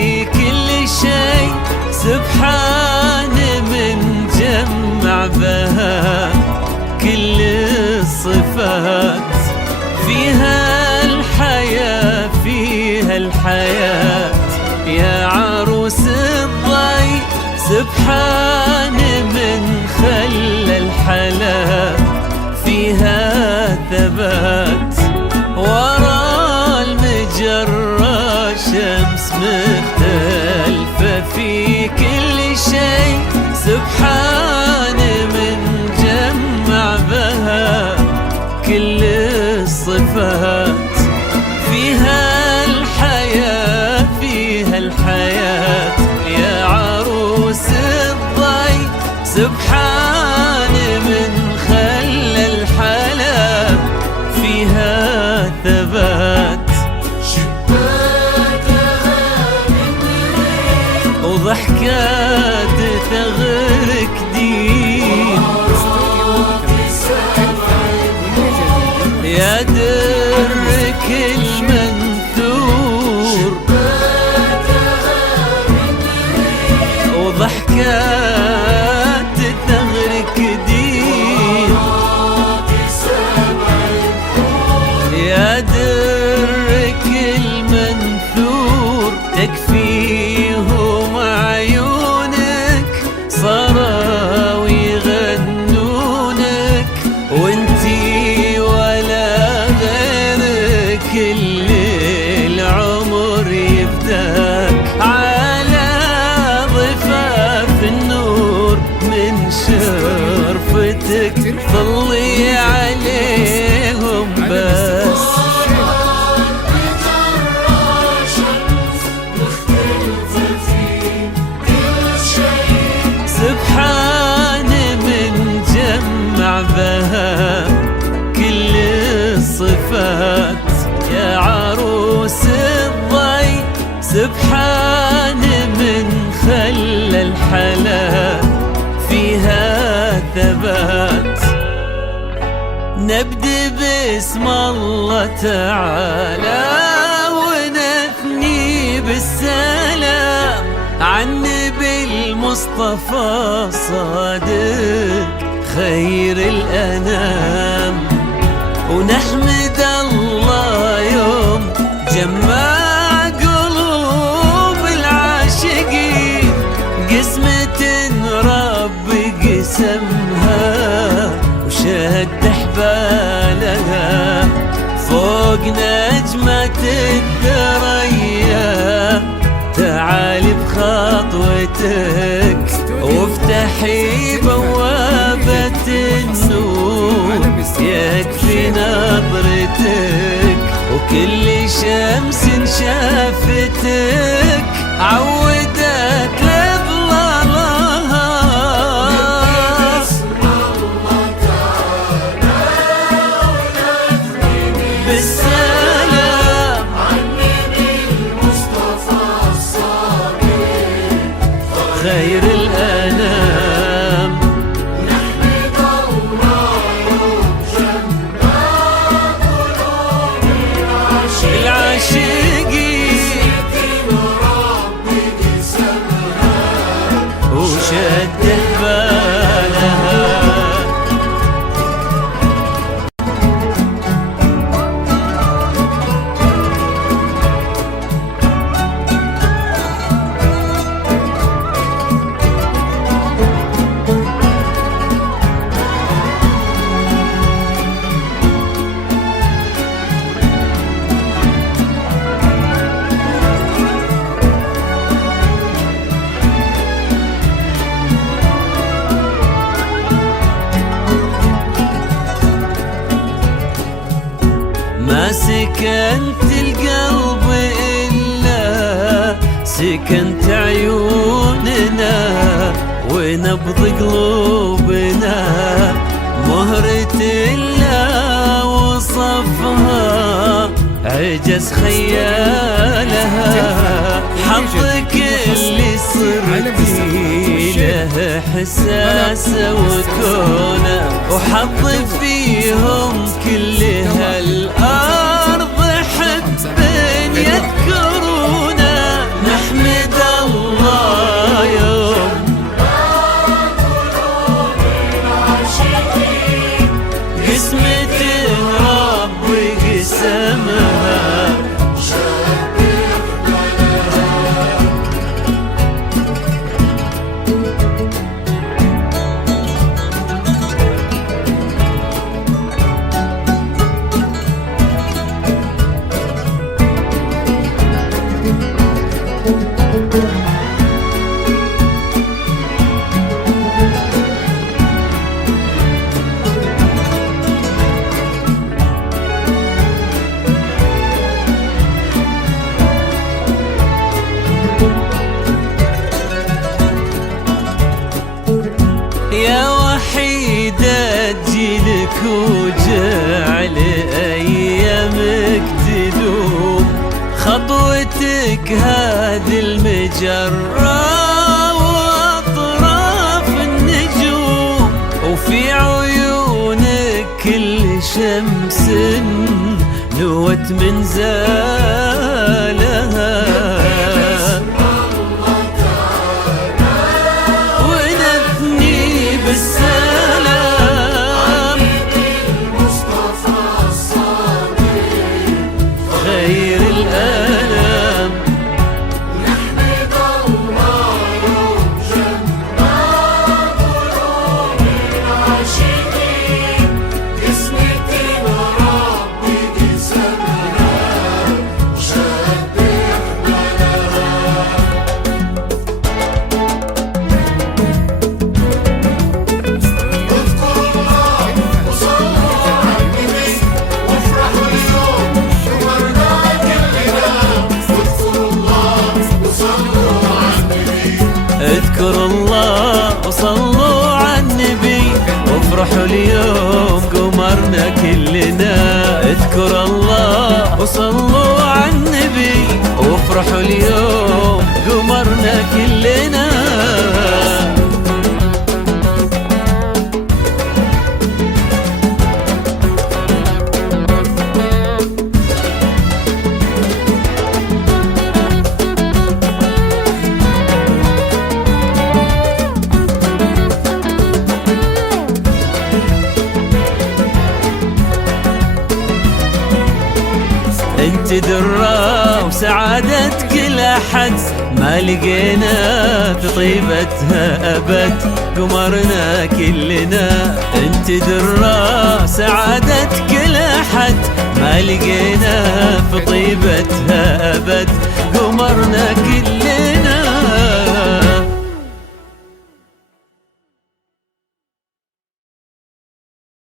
في كل شيء سبحان من جمع بها كل الصفات. فيها الحياة فيها الحياة يا عروس الضي، سبحان من خلى الحلا فيها ثبات. ورا المجرة شمس مختلفة في كل شيء سبحان من جمع بها كل الصفات. فيها الحياة فيها الحياة يا عروس الضي، سبحان من خلى الحلا فيها ثبات. وضحكات ثغرك دين يا درك المنثور. وضحكات ثغرك دين يا درك المنثور. تكفيهم عيونك صاروا يغنونك، وانتي ولا غيرك اللي العمر يفداك. على ضفاف النور من شرفتك طلي عليهم بس. سبحان من جمع بها كل الصفات يا عروس الضي، سبحان من خلى الحلا فيها ثبات. نبدأ باسم الله تعالى ونثني بالسلام عن نبي المصطفى صادق خير الأنام. ونحمد الله يوم جمع قلوب العاشقين، قسمة ربي قسمها وشد حبالها فوق نجمة الثريا. تعالي بخطوتك وافتحي بوابة النور، يكفي نظرتك وكل شمس شافتك عودت لظلالها. بالسلام خير الأنام. نحمد الله يوم جمع قلوب العاشقين ربي قسمها وشد حبالها. ما سكنت القلب إلا سكنت عيوننا ونبض قلوبنا. مهرة الله وصفها عجز خيالها. حظك اللي صرتي له حساسة وكونة، وحظ فيهم كل هالأرض حب يذكرونا. نحمد المجرة وأطراف النجوم، وفي عيونك كل شمس نوت من زالها، ونثني بالسلام المصطفى الصادق خير الأنام. نحمد الله يوم جمع قلوب العاشقين، قسمة الرب دي سمها وشبح بلاها. اذكروا الله وصلوا على النبي وافرحوا اليوم شمرنا كلنا. اذكروا الله وصلوا على النبي اذكروا الله وصلوا على النبي وافرحوا اليوم قمرنا كلنا. اذكروا الله وصلوا على النبي وافرحوا اليوم قمرنا كلنا. انت درة وسعادة كل احد، ما لقينا في طيبتها ابد قمرنا كلنا. انت درة سعادة كل احد، ما لقينا في طيبتها ابد قمرنا